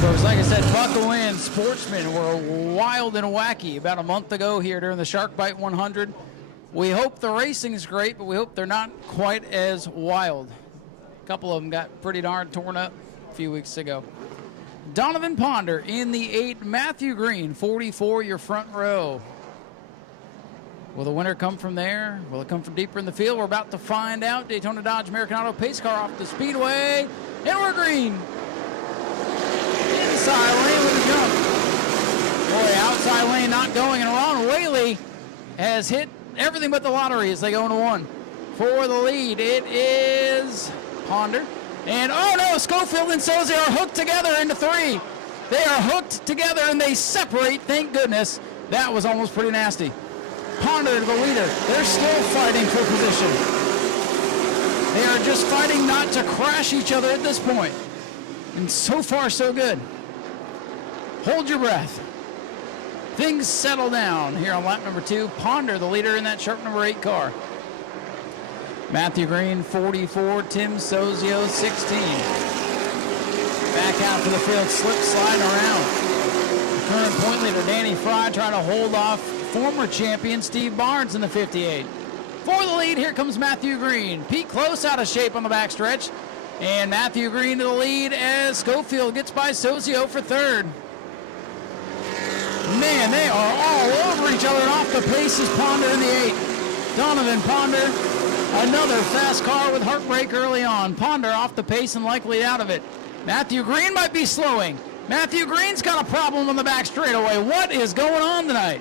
Folks, like I said, buckle in. Sportsman were wild and wacky about a month ago here during the Shark Bite 100. We hope the racing's great, but we hope they're not quite as wild. A couple of them got pretty darn torn up a few weeks ago. Donovan Ponder in the 8, Matthew Green, 44, your front row. Will the winner come from there? Will it come from deeper in the field? We're about to find out. Daytona Dodge American Auto pace car off the speedway, and we're green. Inside lane with a jump. Boy, outside lane not going, and Ron Whaley has hit everything but the lottery as they go into 1. For the lead, it is Ponder. And oh no, Schofield and Soze are hooked together into 3. They are hooked together and they separate, thank goodness. That was almost pretty nasty. Ponder, the leader, they're still fighting for position. They are just fighting not to crash each other at this point. And so far, so good. Hold your breath. Things settle down here on lap number 2. Ponder, the leader in that sharp number 8 car. Matthew Green, 44, Tim Sozio, 16. Back out to the field, slip sliding around. The current point leader, Danny Fry, trying to hold off former champion Steve Barnes in the 58. For the lead, here comes Matthew Green. Pete Close out of shape on the backstretch. And Matthew Green to the lead as Schofield gets by Sozio for 3rd. Man, they are all over each other, and off the pace is Ponder in the 8. Donovan Ponder, another fast car with heartbreak early on. Ponder off the pace and likely out of it. Matthew Green might be slowing. Matthew Green's got a problem on the back straightaway. What is going on tonight?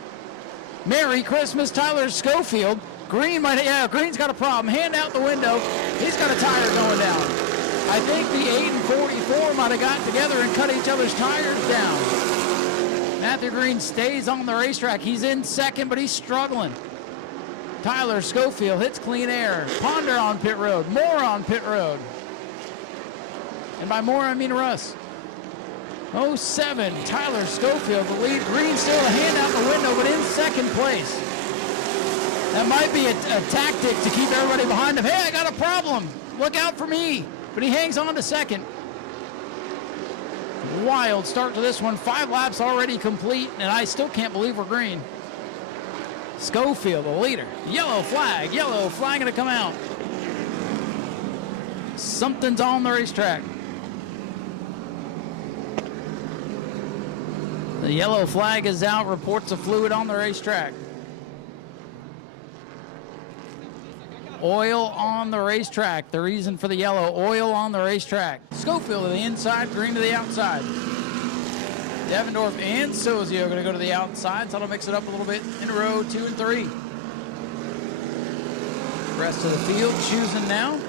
Merry Christmas, Tyler Schofield. Green's got a problem. Hand out the window. He's got a tire going down. I think the 8 and 44 might have gotten together and cut each other's tires down. Matthew Green stays on the racetrack. He's in 2nd, but he's struggling. Tyler Schofield hits clean air. Ponder on pit road. Moore on pit road. And by Moore, I mean Russ. 07, Tyler Schofield, the lead. Green still a hand out the window, but in 2nd place. That might be a tactic to keep everybody behind him. Hey, I got a problem. Look out for me. But he hangs on to 2nd. Wild start to this one. 5 laps already complete, and I still can't believe we're green. Schofield, the leader. Yellow flag going to come out. Something's on the racetrack. The yellow flag is out, reports of fluid on the racetrack. Oil on the racetrack. The reason for the yellow, oil on the racetrack. Schofield to the inside, Green to the outside. Devendorf and Sozio are going to go to the outside, so that'll mix it up a little bit in row 2 and 3. Rest of the field choosing now.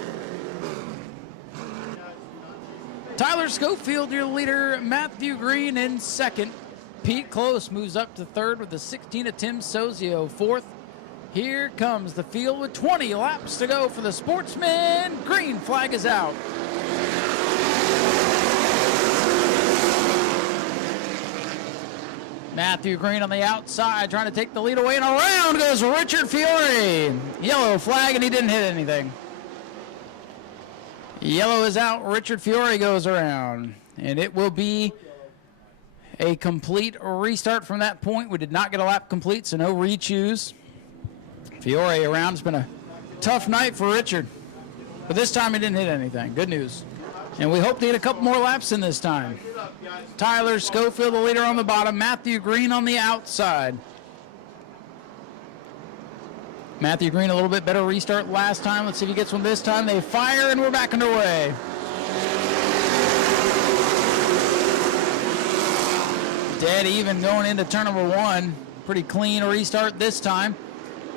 Tyler Schofield, your leader. Matthew Green in 2nd. Pete Close moves up to 3rd with the 16 of Tim Sozio. 4th. Here comes the field with 20 laps to go for the Sportsman. Green flag is out. Matthew Green on the outside trying to take the lead away, and around goes Richard Fiore. Yellow flag, and he didn't hit anything. Yellow is out. Richard Fiore goes around, and it will be a complete restart from that point. We did not get a lap complete, so no re-choose. Fiore around. It's been a tough night for Richard, but this time he didn't hit anything. Good news. And we hope to get a couple more laps in this time. Tyler Schofield, the leader on the bottom. Matthew Green on the outside. Matthew Green, a little bit better restart last time. Let's see if he gets one this time. They fire, and we're back underway. Dead even going into turn number 1. Pretty clean restart this time.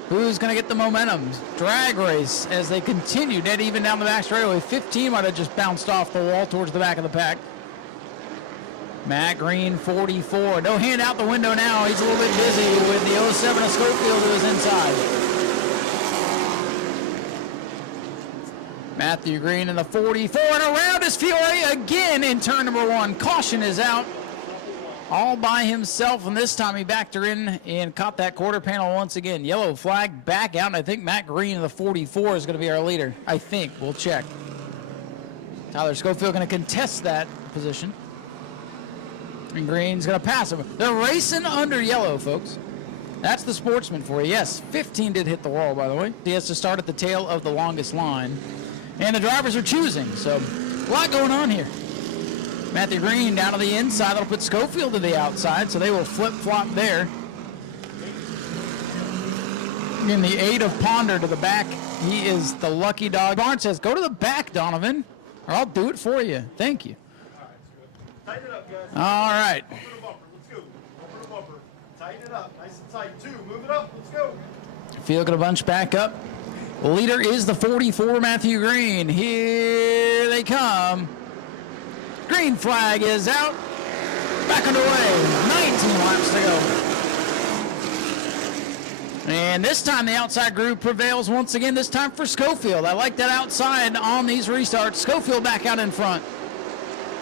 Who's going to get the momentum? Drag race as they continue dead even down the back straightaway. 15 might have just bounced off the wall towards the back of the pack. Matt Green, 44. No hand out the window now. He's a little bit busy with the 07 of Schofield who is inside. Matthew Green in the 44, and around is Fiore again in turn number 1. Caution is out. All by himself, and this time he backed her in and caught that quarter panel once again. Yellow flag back out, and I think Matt Green in the 44 is going to be our leader. I think. We'll check. Tyler Schofield going to contest that position. And green's going to pass him. They're racing under yellow, folks. That's the Sportsman for you. Yes, 15 did hit the wall, by the way. He has to start at the tail of the longest line. And the drivers are choosing, so a lot going on here. Matthew Green down to the inside. That'll put Schofield to the outside, so they will flip-flop there. In the 8 of Ponder to the back. He is the lucky dog. Barnes says, go to the back, Donovan, or I'll do it for you. Thank you. Tighten it up, guys. All right. Open the bumper. Let's go. Open the bumper. Tighten it up. Nice and tight. 2. Move it up. Let's go. Field gonna bunch back up. The leader is the 44, Matthew Green. Here they come. Green flag is out. Back underway. 19 laps to go. And this time the outside group prevails once again, this time for Schofield. I like that outside on these restarts. Schofield back out in front.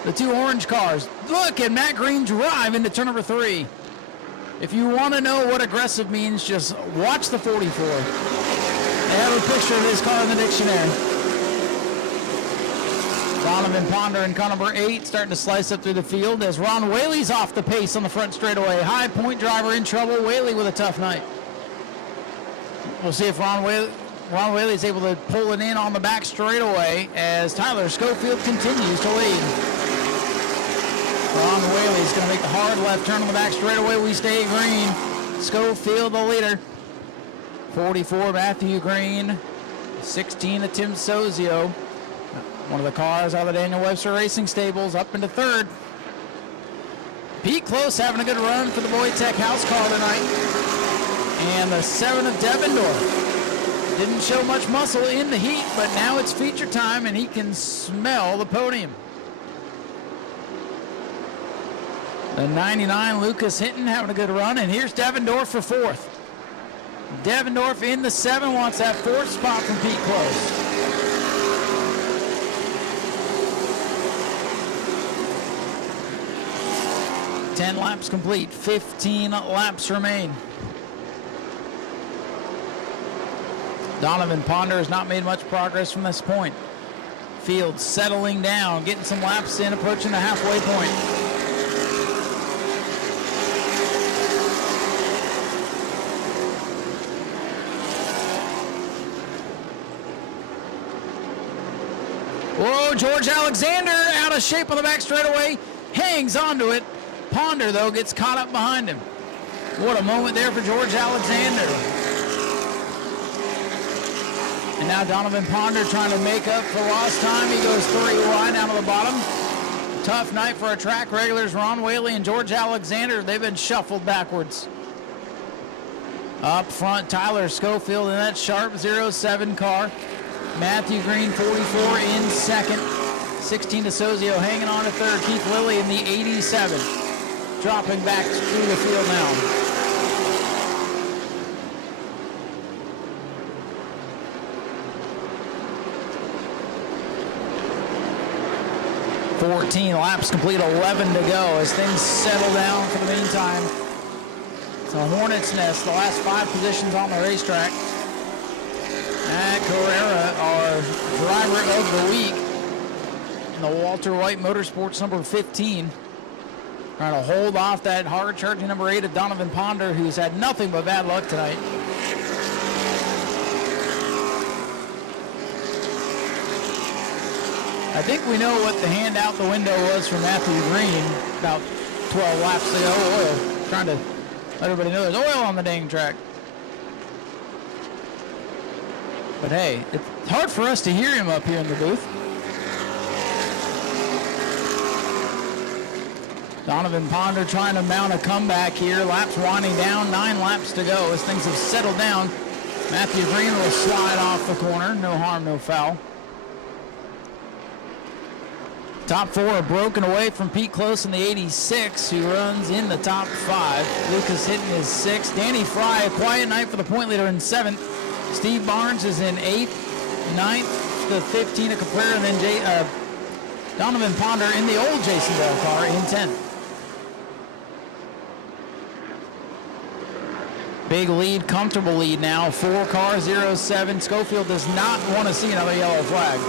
The 2 orange cars. Look at Matt Green drive into turn number 3. If you want to know what aggressive means, just watch the 44. They have a picture of his car in the dictionary. Donovan Ponder in car number 8 starting to slice up through the field as Ron Whaley's off the pace on the front straightaway. High Point driver in trouble. Whaley with a tough night. We'll see if Ron Whaley is able to pull it in on the back straightaway as Tyler Schofield continues to lead. Ron Whaley's going to make the hard left turn on the back straightaway. We stay green. Schofield the leader. 44 Matthew Green. 16 of Tim Sozio. One of the cars out of the Daniel Webster Racing Stables up into 3rd. Pete Close having a good run for the Wojtek House car tonight. And the 7 of Devendorf. Didn't show much muscle in the heat, but now it's feature time and he can smell the podium. The 99 Lucas Hinton having a good run, and here's Devendorf for 4th. Devendorf in the 7 wants that 4th spot from Pete Close. Ten laps complete, 15 laps remain. Donovan Ponder has not made much progress from this point. Field settling down, getting some laps in, approaching the halfway point. Whoa, George Alexander out of shape on the back straightaway, hangs onto it. Ponder, though, gets caught up behind him. What a moment there for George Alexander. And now Donovan Ponder trying to make up for lost time. He goes 3 wide down to the bottom. Tough night for our track regulars, Ron Whaley and George Alexander. They've been shuffled backwards. Up front, Tyler Schofield in that sharp 07 car. Matthew Green, 44 in 2nd. 16 DeSozio hanging on to 3rd. Keith Lilly in the 87. Dropping back through the field now. 14 laps complete, 11 to go as things settle down for the meantime. It's a hornet's nest, the last 5 positions on the racetrack. Matt Carrera, our driver of the week in the Walter White Motorsports number 15. Trying to hold off that hard-charging number 8 of Donovan Ponder, who's had nothing but bad luck tonight. I think we know what the hand out the window was for Matthew Green about 12 laps ago. Oil. Trying to let everybody know there's oil on the dang track. But hey, it's hard for us to hear him up here in the booth. Donovan Ponder trying to mount a comeback here. Laps winding down, 9 laps to go as things have settled down. Matthew Green will slide off the corner. No harm, no foul. Top 4 are broken away from Pete Close in the 86, who runs in the top 5. Lucas Hinton is 6th. Danny Fry, a quiet night for the point leader in 7th. Steve Barnes is in 8th. 9th to 15 of Caprera, and then Donovan Ponder in the old Jason Bell car in 10th. Big lead, comfortable lead now. 4 car, 07. Schofield does not want to see another yellow flag.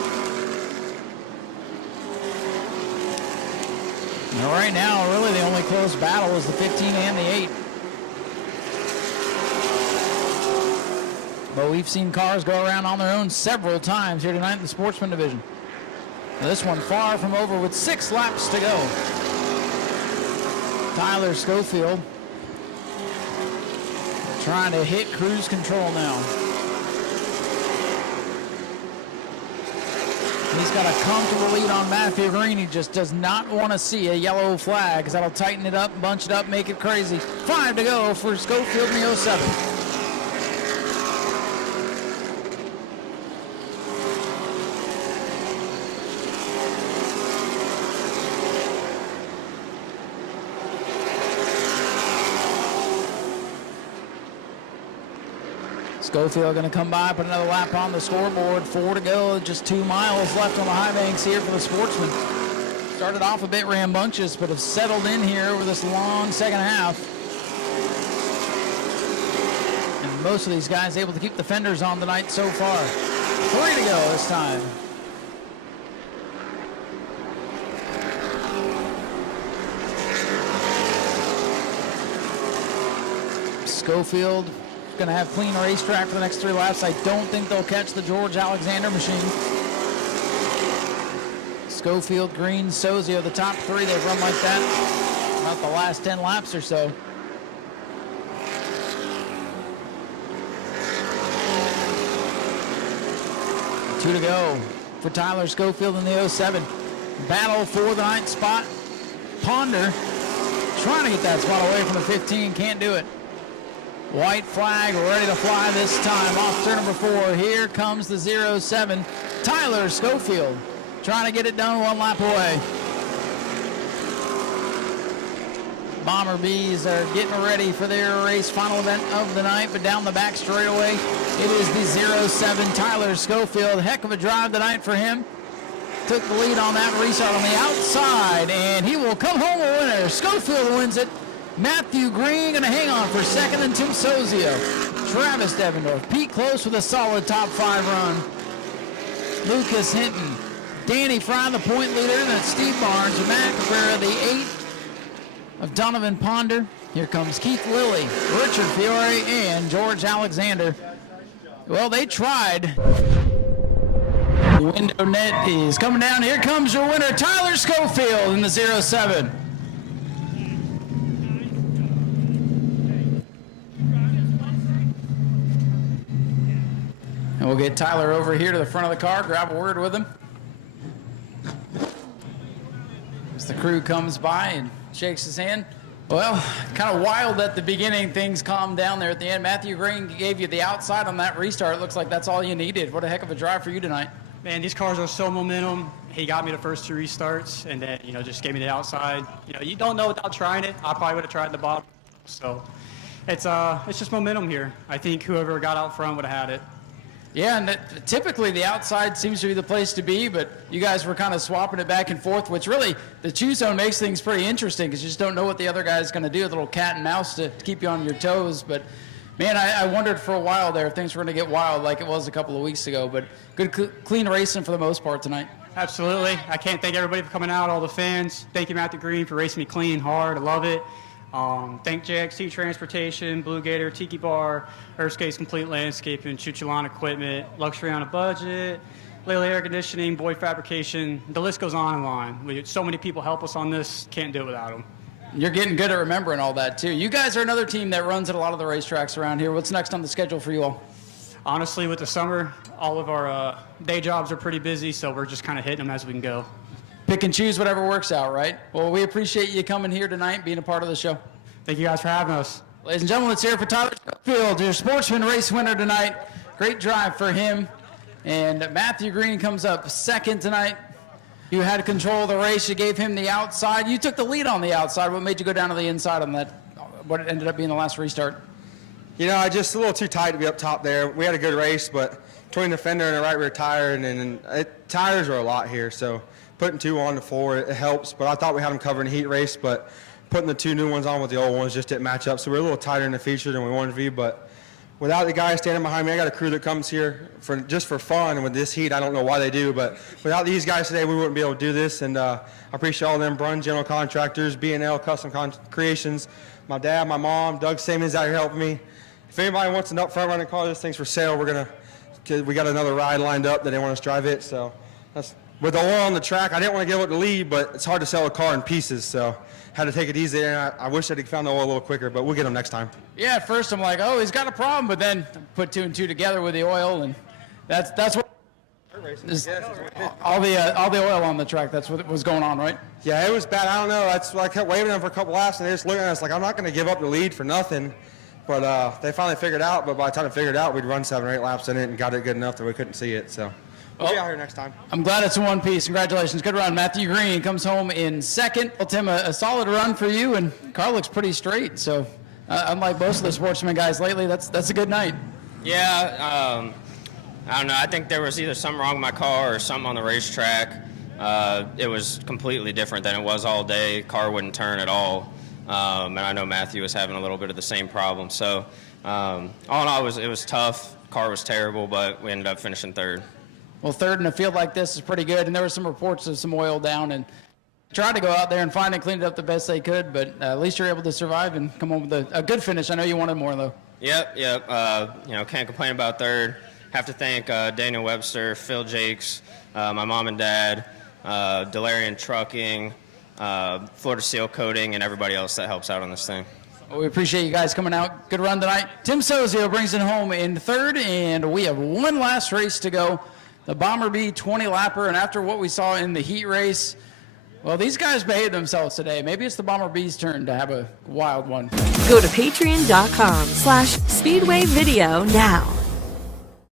And right now, really the only close battle is the 15 and the 8. But we've seen cars go around on their own several times here tonight in the Sportsman division. Now this one far from over with 6 laps to go. Tyler Schofield trying to hit cruise control now. He's got a comfortable lead on Matthew Green. He just does not want to see a yellow flag because that'll tighten it up, bunch it up, make it crazy. 5 to go for Schofield in the 07. Schofield going to come by, put another lap on the scoreboard. 4 to go, just 2 miles left on the high banks here for the Sportsman. Started off a bit rambunctious, but have settled in here over this long second half. And most of these guys able to keep the fenders on tonight so far. 3 to go this time. Schofield going to have clean racetrack for the next 3 laps. I don't think they'll catch the George Alexander machine. Schofield, Green, Sozio, the top 3, they've run like that about the last 10 laps or so. Two to go for Tyler Schofield in the 07. Battle for the 9th spot. Ponder trying to get that spot away from the 15, can't do it. White flag ready to fly this time off turn number 4. Here comes the 07. Tyler Schofield trying to get it done 1 lap away. Bomber Bees are getting ready for their race final event of the night, but down the back straightaway, it is the 07 Tyler Schofield. Heck of a drive tonight for him. Took the lead on that restart on the outside, and he will come home a winner. Schofield wins it. Matthew Green going to hang on for second, and Tim Sozio. Travis Devendorf, Pete Close with a solid top 5 run. Lucas Hinton, Danny Fry, the point leader, and then Steve Barnes with Matt Cabrera, the 8 of Donovan Ponder. Here comes Keith Lilly, Richard Fiore, and George Alexander. Well, they tried. The window net is coming down. Here comes your winner, Tyler Schofield in the 07. And we'll get Tyler over here to the front of the car, grab a word with him. As the crew comes by and shakes his hand. Well, kind of wild at the beginning. Things calmed down there at the end. Matthew Green gave you the outside on that restart. It looks like that's all you needed. What a heck of a drive for you tonight. Man, these cars are so momentum. He got me the first 2 restarts and then, just gave me the outside. You don't know without trying it. I probably would have tried the bottom. So it's just momentum here. I think whoever got out front would have had it. Yeah, and typically the outside seems to be the place to be, but you guys were kind of swapping it back and forth, which really, the choose zone makes things pretty interesting because you just don't know what the other guy's going to do, a little cat and mouse to keep you on your toes. But, man, I wondered for a while there if things were going to get wild like it was a couple of weeks ago. But good, clean racing for the most part tonight. Absolutely. I can't thank everybody for coming out, all the fans. Thank you, Matthew Green, for racing me clean, hard. I love it. Thank JXT Transportation, Blue Gator, Tiki Bar, Earthscape's Complete Landscaping, Chuchalon Equipment, Luxury on a Budget, Lely Air Conditioning, Boyd Fabrication. The list goes on and on. So many people help us on this, can't do it without them. You're getting good at remembering all that, too. You guys are another team that runs at a lot of the racetracks around here. What's next on the schedule for you all? Honestly, with the summer, all of our day jobs are pretty busy, so we're just kind of hitting them as we can go. Pick and choose whatever works out, right? Well, we appreciate you coming here tonight and being a part of the show. Thank you guys for having us. Ladies and gentlemen, let's hear it for Tyler Schofield, your Sportsman race winner tonight. Great drive for him. And Matthew Green comes up second tonight. You had control of the race. You gave him the outside. You took the lead on the outside. What made you go down to the inside on that, what ended up being the last restart? Just a little too tight to be up top there. We had a good race, but between the fender and the right rear tire, and tires are a lot here, so putting 2 on the floor, it helps. But I thought we had them covered in heat race, but putting the 2 new ones on with the old ones just didn't match up. So we're a little tighter in the feature than we wanted to be, but without the guys standing behind me, I got a crew that comes here just for fun. And with this heat, I don't know why they do, but without these guys today, we wouldn't be able to do this. And I appreciate all them Brun General Contractors, B&L Custom Creations, my dad, my mom, Doug Simmons out here helping me. If anybody wants an up front running car, this thing's for sale. We got another ride lined up that they want us to drive it. So with the oil on the track, I didn't want to give up the lead, but it's hard to sell a car in pieces. So had to take it easy, and I wish I'd found the oil a little quicker, but we'll get them next time. Yeah, at first I'm like, oh, he's got a problem, but then put 2 and 2 together with the oil, and that's what all the oil on the track. That's what was going on, right? Yeah, it was bad. I don't know. That's why I kept waving them for a couple laps, and they just looking at us like, I'm not going to give up the lead for nothing. But they finally figured it out. But by the time they figured it out, we'd run 7 or 8 laps in it and got it good enough that we couldn't see it. So we'll be out here next time. I'm glad it's in one piece. Congratulations. Good run. Matthew Green comes home in second. Well, Tim, a solid run for you, and car looks pretty straight. So unlike most of the Sportsman guys lately, that's a good night. Yeah, I don't know. I think there was either something wrong with my car or something on the racetrack. It was completely different than it was all day. Car wouldn't turn at all. And I know Matthew was having a little bit of the same problem. So all in all, it was tough. Car was terrible, but we ended up finishing third. Well, third in a field like this is pretty good, and there were some reports of some oil down, and tried to go out there and find and clean it up the best they could, but at least you're able to survive and come home with a good finish. I know you wanted more, though. Yep. Can't complain about third. Have to thank Daniel Webster, Phil Jakes, my mom and dad, Delarian Trucking, Florida Seal Coating, and everybody else that helps out on this thing. Well, we appreciate you guys coming out. Good run tonight. Tim Sozio brings it home in third, and we have one last race to go. The Bomber B 20-lapper, and after what we saw in the heat race, well, these guys behaved themselves today. Maybe it's the Bomber B's turn to have a wild one. Go to patreon.com/Speedway Video now.